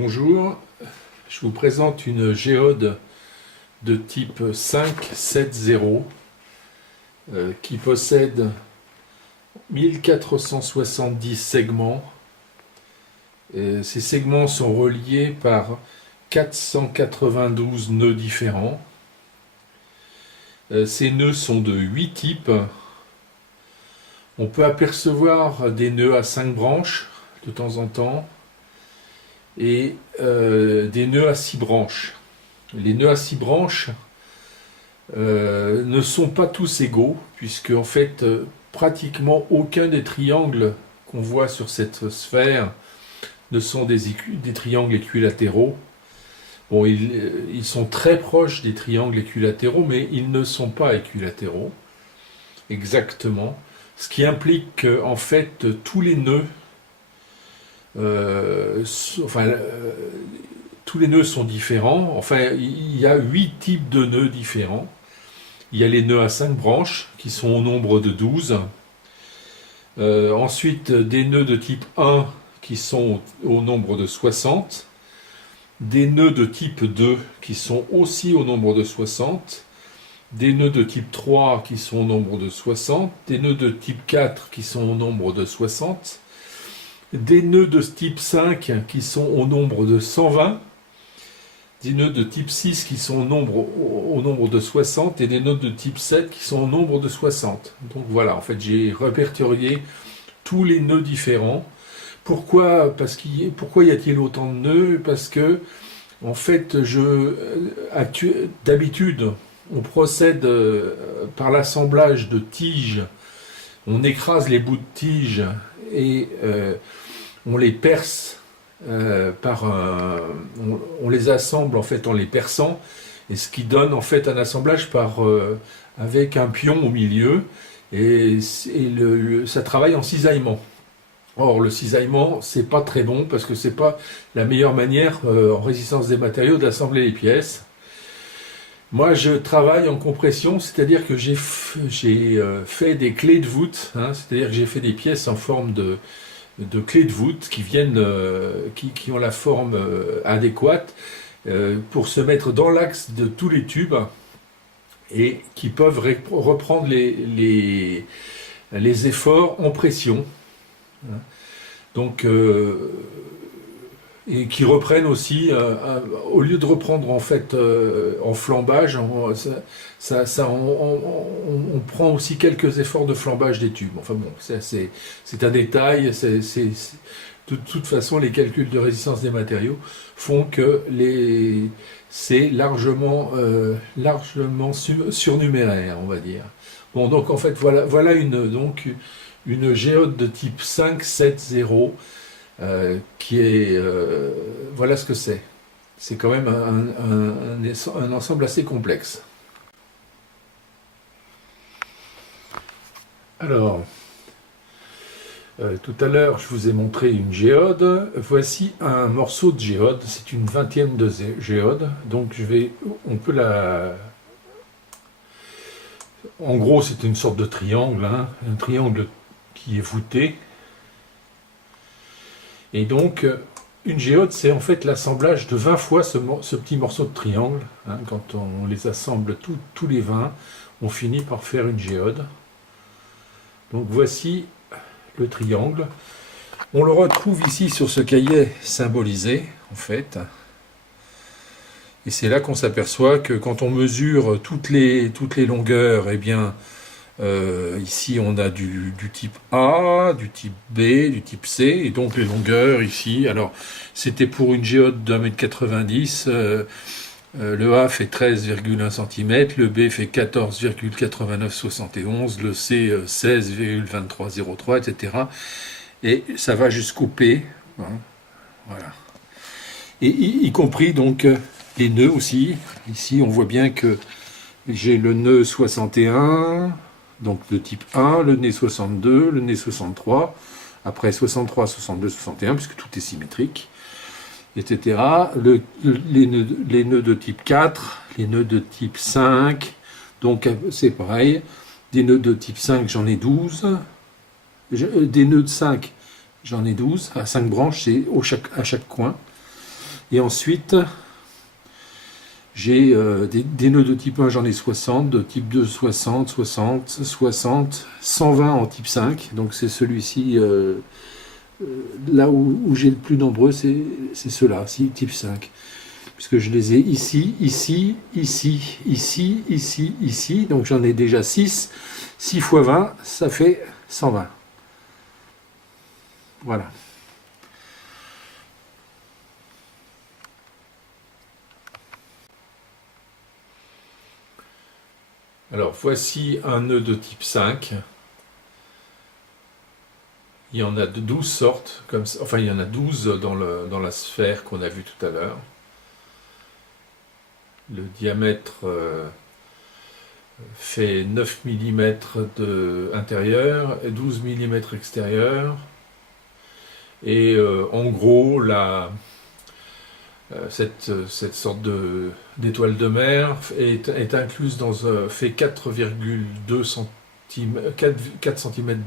Bonjour, je vous présente une géode de type 570 qui possède 1470 segments. Ces segments sont reliés par 492 nœuds différents. Ces nœuds sont de 8 types. On peut apercevoir des nœuds à 5 branches de temps en temps et des nœuds à 6 branches. Les nœuds à 6 branches ne sont pas tous égaux, puisque en fait pratiquement aucun des triangles qu'on voit sur cette sphère ne sont des triangles équilatéraux. Bon, ils sont très proches des triangles équilatéraux, mais ils ne sont pas équilatéraux exactement, ce qui implique que en fait tous les nœuds tous les nœuds sont différents. Enfin, il y a 8 types de nœuds différents. Il y a les nœuds à 5 branches, qui sont au nombre de 12. Ensuite, des nœuds de type 1, qui sont au nombre de 60. Des nœuds de type 2, qui sont aussi au nombre de 60. Des nœuds de type 3, qui sont au nombre de 60. Des nœuds de type 4, qui sont au nombre de 60. Des nœuds de type 5 qui sont au nombre de 120, des nœuds de type 6 qui sont au nombre de 60 et des nœuds de type 7 qui sont au nombre de 60. Donc voilà, en fait j'ai répertorié tous les nœuds différents. Pourquoi y a-t-il autant de nœuds? Parce que en fait d'habitude on procède par l'assemblage de tiges, on écrase les bouts de tiges et on les perce on les assemble en fait en les perçant, et ce qui donne en fait un assemblage avec un pion au milieu, et ça travaille en cisaillement. Or le cisaillement c'est pas très bon, parce que c'est pas la meilleure manière en résistance des matériaux d'assembler les pièces. Moi, je travaille en compression, c'est-à-dire que j'ai fait des clés de voûte, c'est-à-dire que j'ai fait des pièces en forme de clés de voûte qui qui ont la forme adéquate pour se mettre dans l'axe de tous les tubes et qui peuvent reprendre les efforts en pression. Donc, et qui reprennent aussi, au lieu de reprendre en fait en flambage, on prend aussi quelques efforts de flambage des tubes. Enfin bon, c'est un détail. De toute façon, les calculs de résistance des matériaux font que c'est largement surnuméraire, on va dire. Bon, donc en fait, voilà une géode de type 570. Qui est voilà ce que c'est. C'est quand même un ensemble assez complexe. Alors, tout à l'heure, je vous ai montré une géode. Voici un morceau de géode. C'est une 20e de géode. Donc, on peut en gros, c'est une sorte de triangle, un triangle qui est voûté. Et donc, une géode, c'est en fait l'assemblage de 20 fois ce petit morceau de triangle. Quand on les assemble tous les 20, on finit par faire une géode. Donc voici le triangle. On le retrouve ici sur ce cahier symbolisé, en fait. Et c'est là qu'on s'aperçoit que quand on mesure toutes les longueurs, eh bien, ici on a du type A, du type B, du type C, et donc les longueurs ici, alors c'était pour une géode d'1,90 m, le A fait 13,1 cm, le B fait 14,8971, le C 16,2303, etc. Et ça va jusqu'au P, voilà. Et y compris donc les nœuds aussi. Ici on voit bien que j'ai le nœud 61, donc de type 1, le nez 62, le nez 63, après 63, 62, 61, puisque tout est symétrique, etc. Les nœuds de type 4, les nœuds de type 5, donc c'est pareil. Des nœuds de type 5, j'en ai 12. Des nœuds de 5, j'en ai 12. À 5 branches, c'est à chaque coin. Et ensuite, j'ai des nœuds de type 1, j'en ai 60, de type 2, 60, 60, 60, 120 en type 5. Donc c'est celui-ci, là où j'ai le plus nombreux, c'est ceux-là, type 5. Puisque je les ai ici, ici, ici, ici, ici, ici. Donc j'en ai déjà 6. 6 fois 20, ça fait 120. Voilà. Alors voici un nœud de type 5. Il y en a de 12 sortes, comme ça. Enfin il y en a 12 dans la sphère qu'on a vue tout à l'heure. Le diamètre fait 9 mm de intérieur et 12 mm extérieur. Et en gros, cette sorte d'étoile de mer est incluse fait 4,2 cm, 4 cm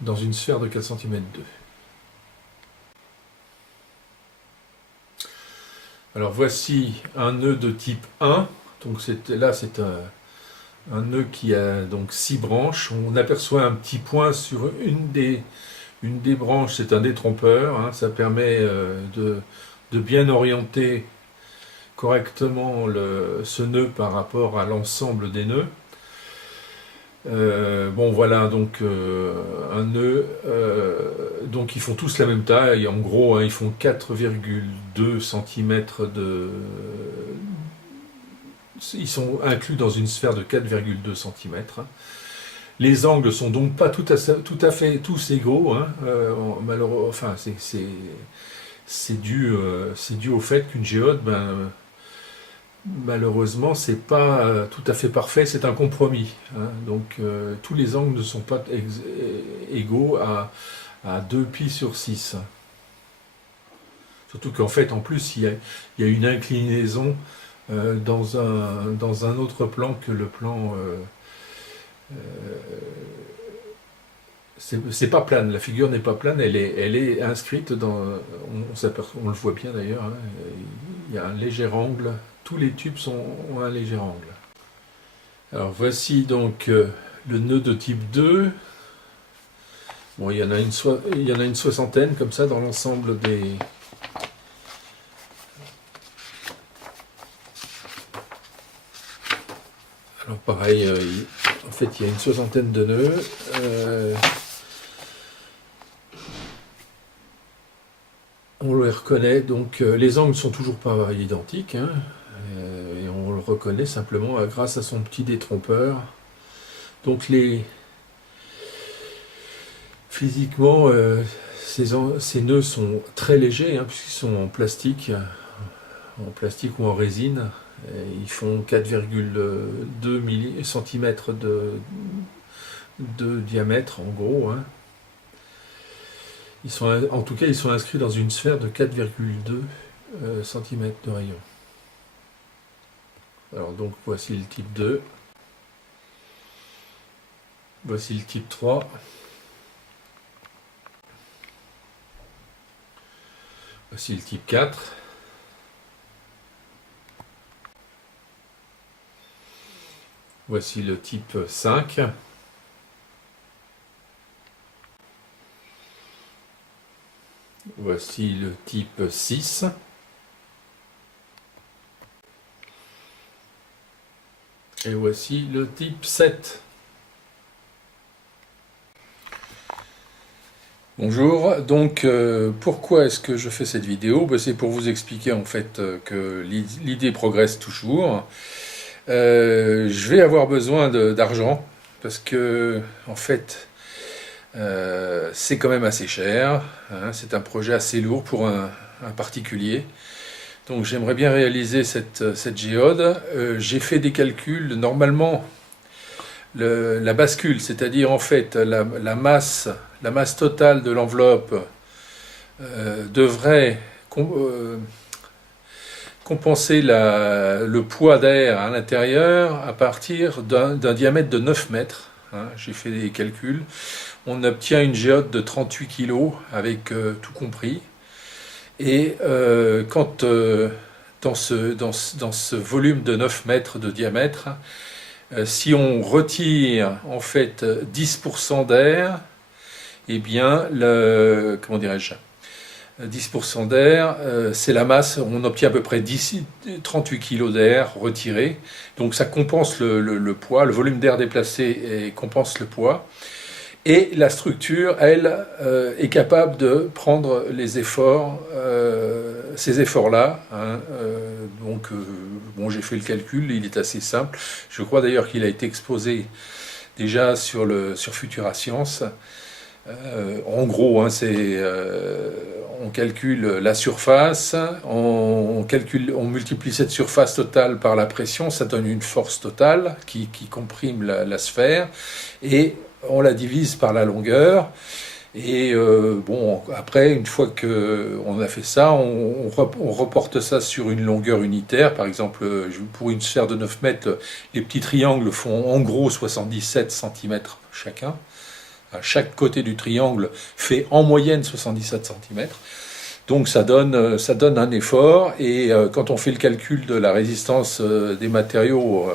dans une sphère de 4 cm 2. Alors voici un nœud de type 1. Donc là c'est un nœud qui a donc 6 branches. On aperçoit un petit point sur une des branches, c'est un détrompeur. Hein. Ça permet de bien orienter correctement ce nœud par rapport à l'ensemble des nœuds. Bon voilà, donc un nœud, donc ils font tous la même taille, en gros, hein, ils font 4,2 cm ils sont inclus dans une sphère de 4,2 cm. Les angles sont donc pas tout à fait tous égaux, hein, malheureusement, enfin c'est dû au fait qu'une géode, malheureusement, c'est pas tout à fait parfait, c'est un compromis. Hein. Donc, tous les angles ne sont pas égaux à 2 pi sur 6. Surtout qu'en fait, en plus, il y a une inclinaison dans un autre plan que le plan. C'est pas plane, la figure n'est pas plane, elle est inscrite dans. On le voit bien d'ailleurs, hein, il y a un léger angle. Tous les tubes ont un léger angle. Alors voici donc le nœud de type 2. Bon, il y en a une soixantaine comme ça dans l'ensemble des. Alors pareil, en fait il y a une soixantaine de nœuds. On les reconnaît, donc les angles sont toujours pas identiques, hein, et on le reconnaît simplement grâce à son petit détrompeur. Donc physiquement, ces nœuds sont très légers, hein, puisqu'ils sont en plastique ou en résine. Ils font 4,2 cm de diamètre en gros. Hein. En tout cas, ils sont inscrits dans une sphère de 4,2 cm de rayon. Alors donc voici le type 2. Voici le type 3. Voici le type 4. Voici le type 5. Voici le type 6. Et voici le type 7. Bonjour, donc pourquoi est-ce que je fais cette vidéo? C'est pour vous expliquer en fait que l'idée progresse toujours. Je vais avoir besoin d'argent parce que en fait c'est quand même assez cher, hein, c'est un projet assez lourd pour un particulier. Donc j'aimerais bien réaliser cette géode. J'ai fait des calculs. Normalement, la bascule, c'est-à-dire en fait la masse totale de l'enveloppe devrait compenser le poids d'air à l'intérieur à partir d'un diamètre de 9 mètres. Hein, j'ai fait des calculs. On obtient une géode de 38 kg avec tout compris. Et quand dans ce volume de 9 mètres de diamètre, si on retire en fait 10% d'air, eh bien, comment dirais-je, 10% d'air, c'est la masse, on obtient à peu près 38 kg d'air retiré, donc ça compense le poids, le volume d'air déplacé et compense le poids. Et la structure, elle, est capable de prendre les efforts, ces efforts-là. Hein, bon, j'ai fait le calcul, il est assez simple. Je crois d'ailleurs qu'il a été exposé déjà sur Futura Science. En gros, hein, on calcule la surface, on multiplie cette surface totale par la pression, ça donne une force totale qui comprime la sphère, et on la divise par la longueur. Et bon, après, une fois qu'on a fait ça, on reporte ça sur une longueur unitaire. Par exemple, pour une sphère de 9 mètres, les petits triangles font en gros 77 cm chacun. Chaque côté du triangle fait en moyenne 77 cm. Donc ça donne un effort, et quand on fait le calcul de la résistance des matériaux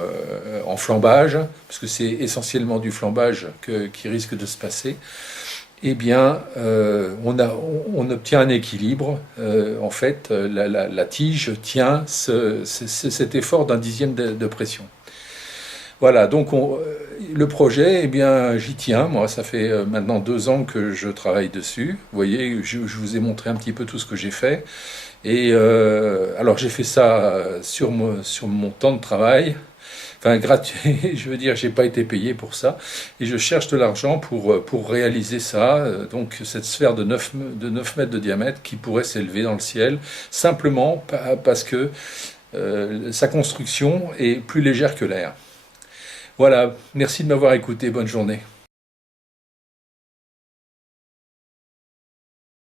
en flambage, parce que c'est essentiellement du flambage qui risque de se passer, eh bien on obtient un équilibre. En fait, la tige tient cet effort d'un dixième de pression. Voilà, donc le projet, eh bien, j'y tiens. Moi, ça fait maintenant 2 ans que je travaille dessus. Vous voyez, je vous ai montré un petit peu tout ce que j'ai fait. Et alors, j'ai fait ça sur mon temps de travail. Enfin, gratuit, je veux dire, j'ai pas été payé pour ça. Et je cherche de l'argent pour réaliser ça. Donc, cette sphère de 9 mètres de diamètre qui pourrait s'élever dans le ciel, simplement parce que sa construction est plus légère que l'air. Voilà, merci de m'avoir écouté, bonne journée.